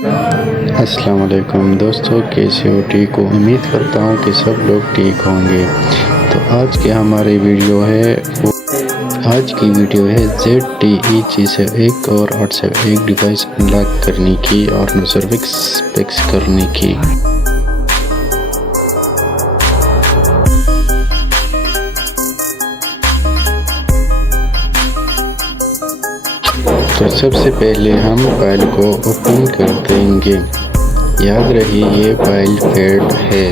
अस्सलाम वालेकुम दोस्तों, कैसे हो? ठीक हो? उम्मीद करता हूँ कि सब लोग ठीक होंगे। तो आज की हमारी वीडियो है ZTE 601 और 801 डिवाइस अनलॉक करने की और नो सर्विस फिक्स करने की। तो सबसे पहले हम फाइल को ओपन कर देंगे। याद रहे ये फाइल फेड है।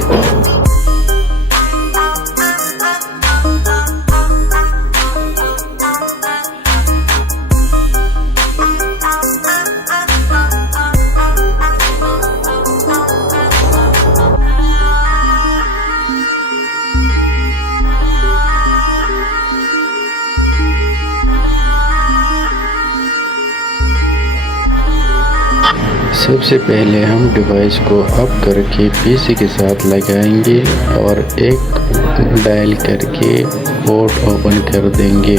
सबसे पहले हम डिवाइस को अप करके पीसी के साथ लगाएंगे और एक डायल करके पोर्ट ओपन कर देंगे।